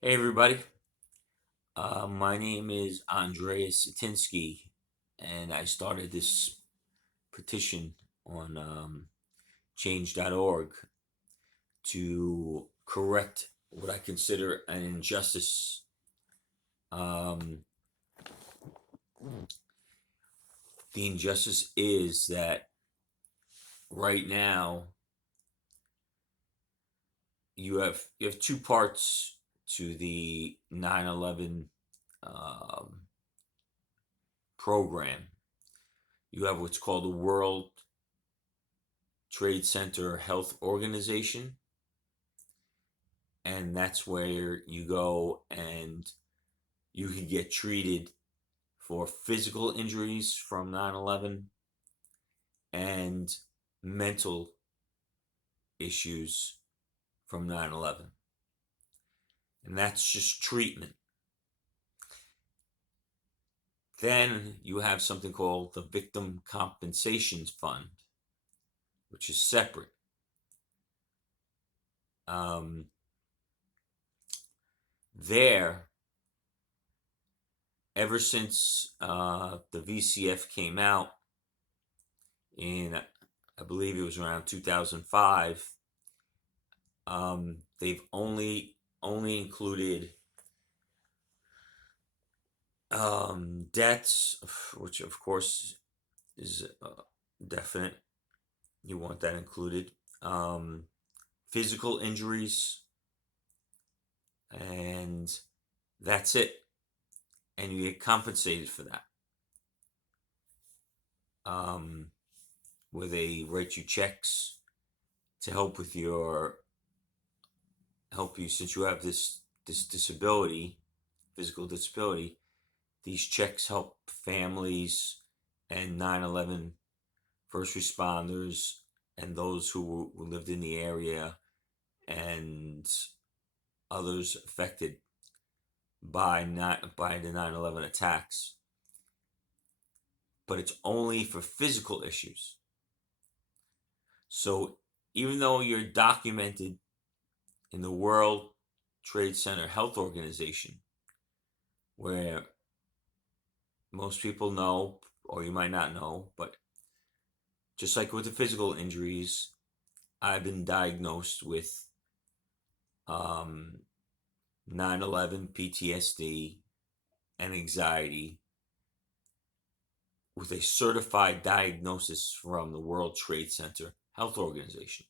Hey everybody, my name is Andreas Satinsky, and I started this petition on change.org to correct what I consider an injustice. Um, the injustice is that right now you have two parts to the 9/11 um, program. You have what's called the World Trade Center Health Organization, and that's where you go and you can get treated for physical injuries from 9/11 and mental issues from 9/11. And that's just treatment. Then you have something called the Victim Compensation Fund, which is separate. Um, there, ever since the VCF came out in, I believe it was around 2005, they've only included debts, which of course is definite. You want that included. Um, Physical injuries, and that's it. And you get compensated for that. Um, where they write you checks to help you since you have this disability, physical disability. These checks help families and 9/11 first responders and those who lived in the area and others affected by the 9/11 attacks. But it's only for physical issues. So even though you're documented in the World Trade Center Health Organization, where most people know, or you might not know, but just like with the physical injuries, I've been diagnosed with um, 9/11 PTSD and anxiety with a certified diagnosis from the World Trade Center Health Organization.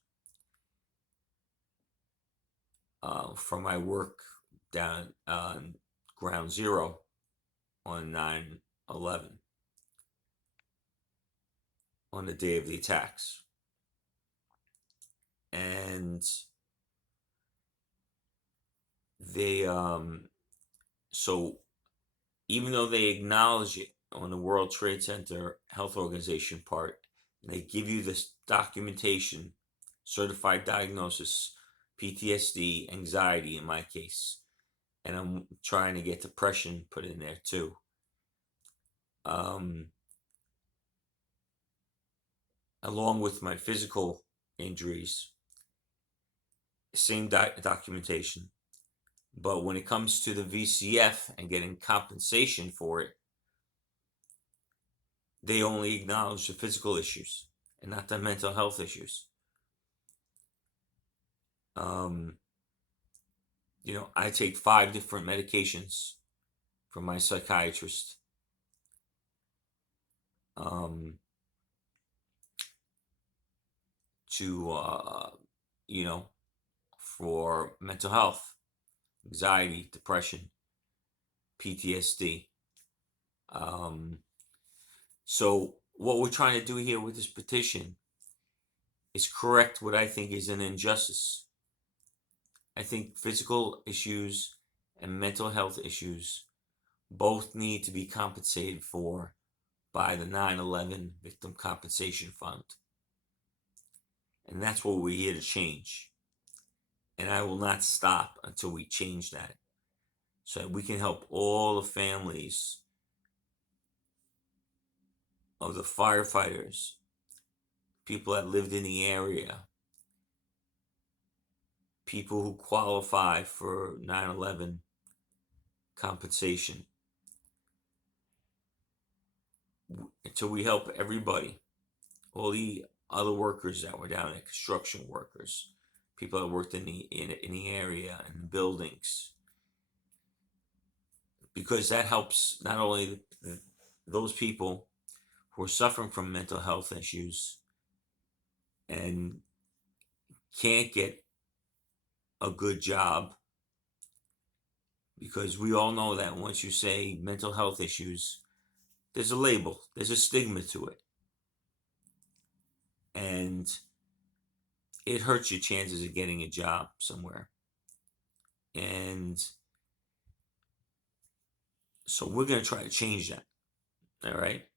From my work down on Ground Zero on 9/11 on the day of the attacks. And they, so even though they acknowledge it on the World Trade Center Health Organization part, and they give you this documentation, certified diagnosis, PTSD, anxiety in my case, and I'm trying to get depression put in there too. Um, Along with my physical injuries, same documentation. But when it comes to the VCF and getting compensation for it, they only acknowledge the physical issues and not the mental health issues. Um, I take 5 different medications from my psychiatrist. Um, to you know, for mental health, anxiety, depression, PTSD. Um, so what we're trying to do here with this petition is correct what I think is an injustice. I think physical issues and mental health issues both need to be compensated for by the 9/11 Victim Compensation Fund. And that's what we're here to change. And I will not stop until we change that so that we can help all the families of the firefighters, people that lived in the area, people who qualify for 9/11 compensation. Until we help everybody, all the other workers that were down there, construction workers, people that worked in the area and the buildings, because that helps not only those people who are suffering from mental health issues and can't get a good job, because we all know that once you say mental health issues, there's a label, there's a stigma to it, and it hurts your chances of getting a job somewhere. And so we're going to try to change that. All right.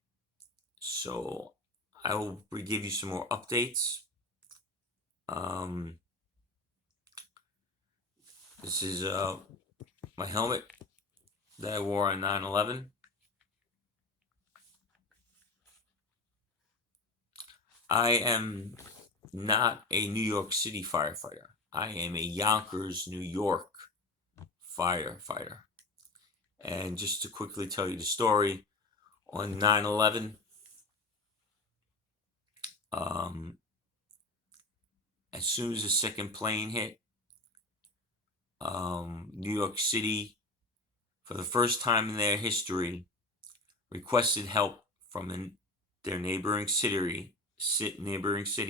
So I will give you some more updates. This is my helmet that I wore on 9/11. I am not a New York City firefighter. I am a Yonkers, New York firefighter. And just to quickly tell you the story, on 9/11, as soon as the second plane hit, New York City, for the first time in their history, requested help from their neighboring city,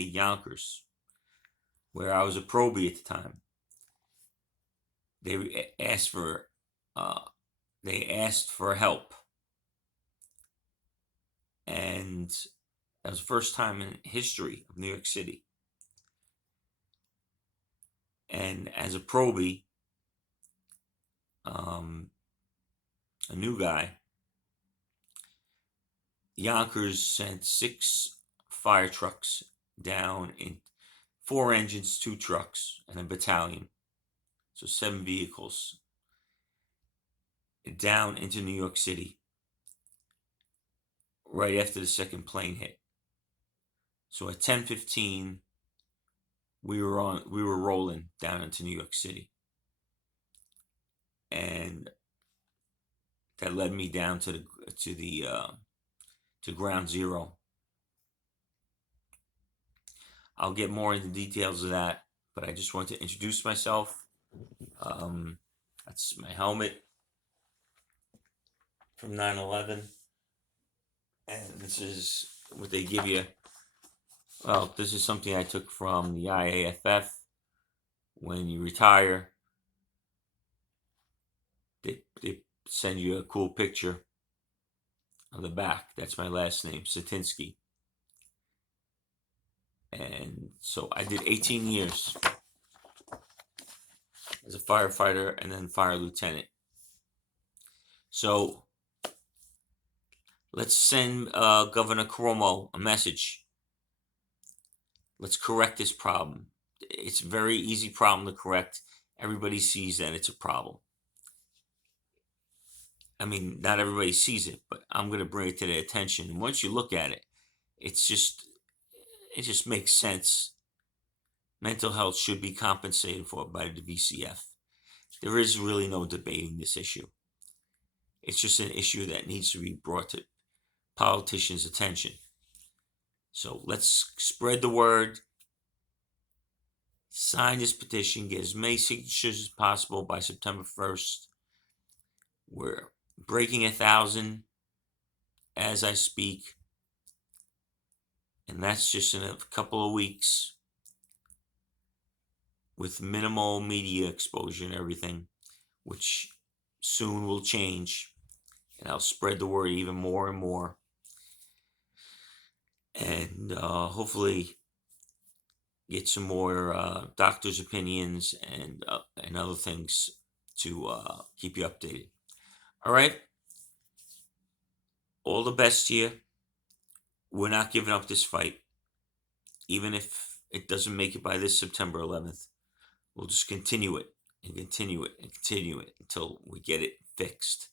Yonkers, where I was a probie at the time. They asked for help, and that was the first time in history of New York City. And as a probie, a new guy, Yonkers sent 6 fire trucks down, in 4 engines, 2 trucks, and a battalion. So 7 vehicles down into New York City right after the second plane hit. So at 10:15, we were rolling down into New York City, and that led me down to ground zero. I'll get more into details of that, but I just want to introduce myself. That's my helmet from 9/11, and this is what they give you. Well, this is something I took from the IAFF. When you retire, they send you a cool picture on the back. That's my last name, Satinsky. And so I did 18 years as a firefighter and then fire lieutenant. So let's send Governor Cuomo a message. Let's correct this problem. It's a very easy problem to correct. Everybody sees that it's a problem. I mean, not everybody sees it, but I'm going to bring it to their attention. And once you look at it, it just makes sense. Mental health should be compensated for by the VCF. There is really no debating this issue. It's just an issue that needs to be brought to politicians' attention. So let's spread the word. Sign this petition. Get as many signatures as possible by September 1st. We're breaking 1,000 as I speak. And that's just in a couple of weeks, with minimal media exposure and everything, which soon will change. And I'll spread the word even more and more. And hopefully get some more doctors' opinions and other things to keep you updated. All right. All the best to you. We're not giving up this fight. Even if it doesn't make it by this September 11th, we'll just continue it and continue it and continue it until we get it fixed.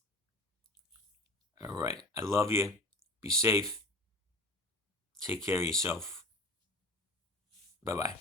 All right. I love you. Be safe. Take care of yourself. Bye-bye.